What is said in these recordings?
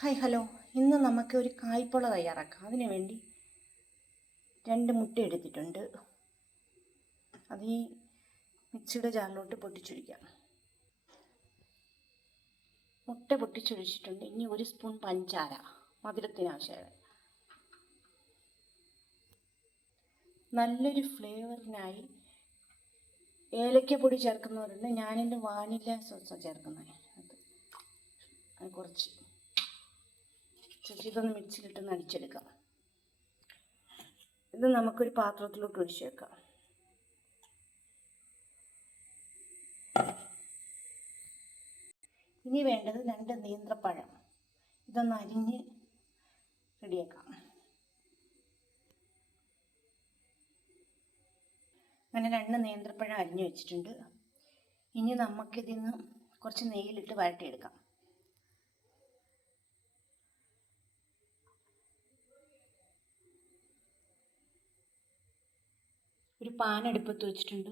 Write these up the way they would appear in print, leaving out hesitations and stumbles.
Hi hello. ഇന്ന് നമുക്ക് ഒരു കായ്പോള തയ്യാറാക്കാം. അതിനു വേണ്ടി 2 മുട്ട എടുത്തിട്ടുണ്ട്. അത് ഈ മിക്സിയുടെ ജാറിലോട്ട് പൊട്ടിച്ചൊഴിക്കാം. മുട്ട പൊട്ടിച്ചൊഴിച്ചിട്ടുണ്ട്. ഇനി 1 സ്പൂൺ പഞ്ചാര, മധുരത്തിന് ആവശ്യമായ. നല്ലൊരു ഫ്ലേവറിനായി ഏലക്കപ്പൊടി ചേർക്കുന്നവരുണ്ട്. ഞാനെൻ്റെ വാനില സോസാണ് ചേർക്കുന്നത്. അത് കുറച്ച് ഇതൊന്ന് മിക്സിയിലിട്ടൊന്ന് അടിച്ചെടുക്കാം. ഇത് നമുക്കൊരു പാത്രത്തിലോട്ട് ഒഴിച്ച് വെക്കാം. ഇനി വേണ്ടത് 2 നേന്ത്രപ്പഴം. ഇതൊന്ന് അരിഞ്ഞ് റെഡിയാക്കാം. അങ്ങനെ 2 നേന്ത്രപ്പഴം അരിഞ്ഞ് വെച്ചിട്ടുണ്ട്. ഇനി നമുക്കിതിന്ന് കുറച്ച് നെയ്യിലിട്ട് വഴട്ടിയെടുക്കാം. ഒരു പാൻ അടുപ്പത്ത് വെച്ചിട്ടുണ്ട്.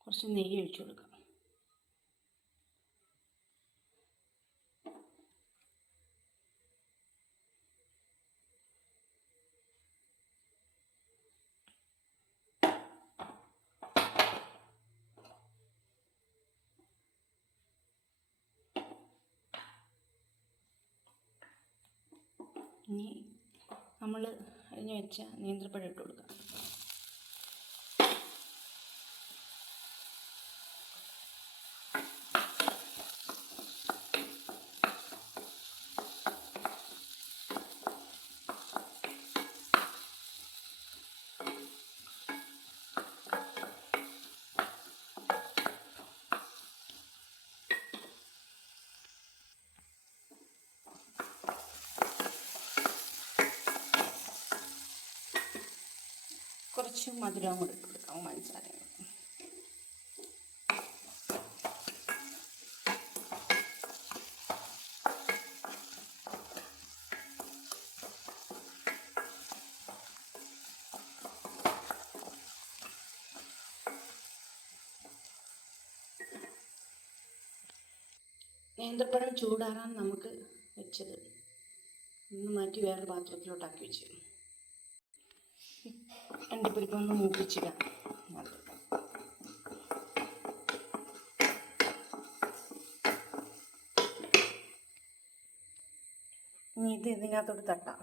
കുറച്ച് നെയ്യ് ഒഴിച്ചു കൊടുക്കാം. ഇനി നമ്മൾ അരിഞ്ഞു വെച്ച നേന്ത്രപ്പഴം ഇട്ട് കൊടുക്കാം. കുറച്ച് മധുരവും കൂടി ഇട്ട് കൊടുക്കാം. പഞ്ചസാര നേന്ത്രപ്പഴം ചൂടാറാൻ നമുക്ക് വെച്ചത് ഒന്ന് മാറ്റി വേറെ പാത്രത്തിലോട്ടാക്കി വെച്ചു. അണ്ടിപ്പരിപ്പൊന്ന് മൂപ്പിച്ചിടാം. ഇനി ഇത് ഇതിനകത്തോട്ട് തട്ടാം.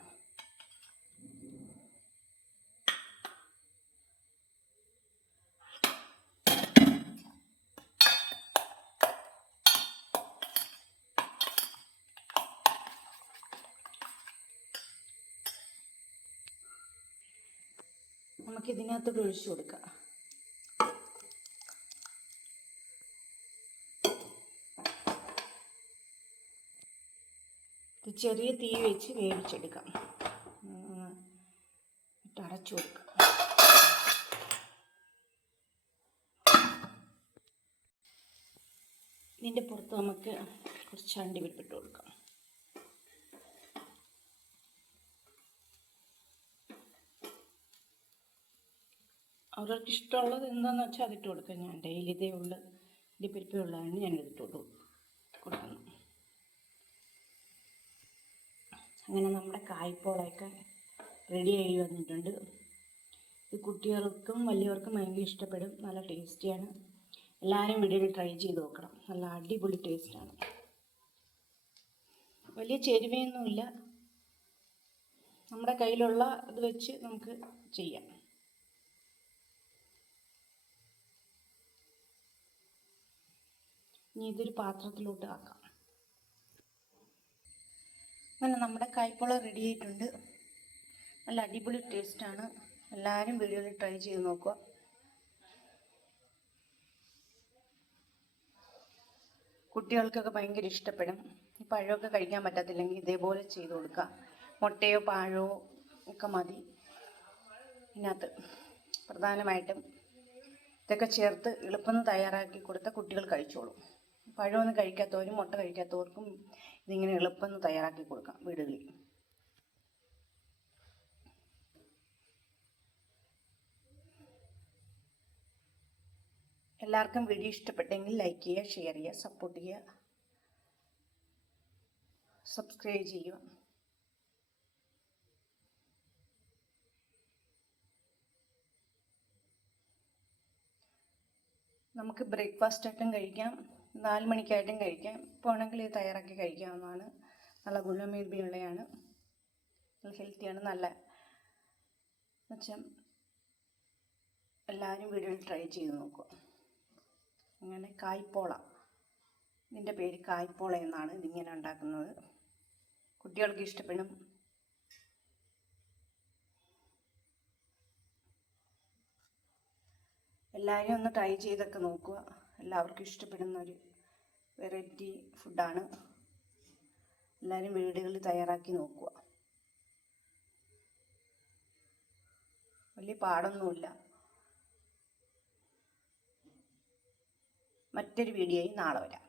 നമുക്കിതിനകത്തോട്ട് ഒഴിച്ചു കൊടുക്കാം. ഇത് ചെറിയ തീ വെച്ച് വേവിച്ചെടുക്കാം. അടച്ചു കൊടുക്കാം. ഇതിൻ്റെ പുറത്ത് നമുക്ക് കുറച്ച് അണ്ടിപ്പരിപ്പിട്ട് കൊടുക്കാം. അവർക്ക് ഇഷ്ടമുള്ളത് എന്താണെന്ന് വെച്ചാൽ അതിട്ട് കൊടുക്കാം. ഞാൻ ഡെയിലി ഇതേ ഉള്ള അണ്ടിപ്പരിപ്പേ ഉള്ളതാണ് ഞാൻ ഇതിട്ട് കൊടുക്കുന്നു. അങ്ങനെ നമ്മുടെ കായ്പോളയൊക്കെ റെഡിയായി വന്നിട്ടുണ്ട്. ഇത് കുട്ടികൾക്കും വലിയവർക്കും ഭയങ്കര ഇഷ്ടപ്പെടും. നല്ല ടേസ്റ്റിയാണ്. എല്ലാവരും വീഡിയോയിൽ ട്രൈ ചെയ്ത് നോക്കണം. നല്ല അടിപൊളി ടേസ്റ്റാണ്. വലിയ ചേരുവയൊന്നുമില്ല. നമ്മുടെ കയ്യിലുള്ള ഇത് വെച്ച് നമുക്ക് ചെയ്യാം. ഇനി ഇതൊരു പാത്രത്തിലോട്ട് ആക്കാം. അങ്ങനെ നമ്മുടെ കായ്പോള റെഡി ആയിട്ടുണ്ട്. നല്ല അടിപൊളി ടേസ്റ്റാണ്. എല്ലാവരും വീഡിയോയിൽ ട്രൈ ചെയ്ത് നോക്കുക. കുട്ടികൾക്കൊക്കെ ഭയങ്കര ഇഷ്ടപ്പെടും. ഈ പഴമൊക്കെ കഴിക്കാൻ പറ്റത്തില്ലെങ്കിൽ ഇതേപോലെ ചെയ്ത് കൊടുക്കുക. മുട്ടയോ പഴമോ ഒക്കെ മതി. ഇതിനകത്ത് പ്രധാനമായിട്ടും ഇതൊക്കെ ചേർത്ത് എളുപ്പം തയ്യാറാക്കി കൊടുത്താൽ കുട്ടികൾ കഴിച്ചോളും. പഴമൊന്നും കഴിക്കാത്തവരും മുട്ട കഴിക്കാത്തവർക്കും ഇതിങ്ങനെ എളുപ്പം തയ്യാറാക്കി കൊടുക്കാം വീടുകളിൽ. എല്ലാവർക്കും വീഡിയോ ഇഷ്ടപ്പെട്ടെങ്കിൽ ലൈക്ക് ചെയ്യുക, ഷെയർ ചെയ്യുക, സപ്പോർട്ട് ചെയ്യുക, സബ്സ്ക്രൈബ് ചെയ്യുക. നമുക്ക് ബ്രേക്ക്ഫാസ്റ്റ് ആയിട്ടും കഴിക്കാം, 4 മണിക്കായിട്ടും കഴിക്കാം. ഇപ്പോൾ ആണെങ്കിൽ ഇത് തയ്യാറാക്കി കഴിക്കാവുന്നതാണ്. നല്ല ഗുണമേന്മയുള്ളതാണ്, നല്ല ഹെൽത്തിയാണ്. നല്ല വെച്ചാൽ എല്ലാവരും വീട്ടിൽ ട്രൈ ചെയ്ത് നോക്കുക. അങ്ങനെ കായ്പോള, ഇതിൻ്റെ പേര് കായ്പോള എന്നാണ്. ഇതിങ്ങനെ ഉണ്ടാക്കുന്നത്. കുട്ടികൾക്ക് ഇഷ്ടപ്പെടും. എല്ലാവരും ഒന്ന് ട്രൈ ചെയ്തൊക്കെ നോക്കുക. എല്ലാവർക്കും ഇഷ്ടപ്പെടുന്ന ഒരു വെറൈറ്റി ഫുഡാണ്. എല്ലാവരും വീടുകളിൽ തയ്യാറാക്കി നോക്കുക. വലിയ പാടൊന്നുമില്ല. മറ്റൊരു വീഡിയോയിൽ നാളെ വരാം.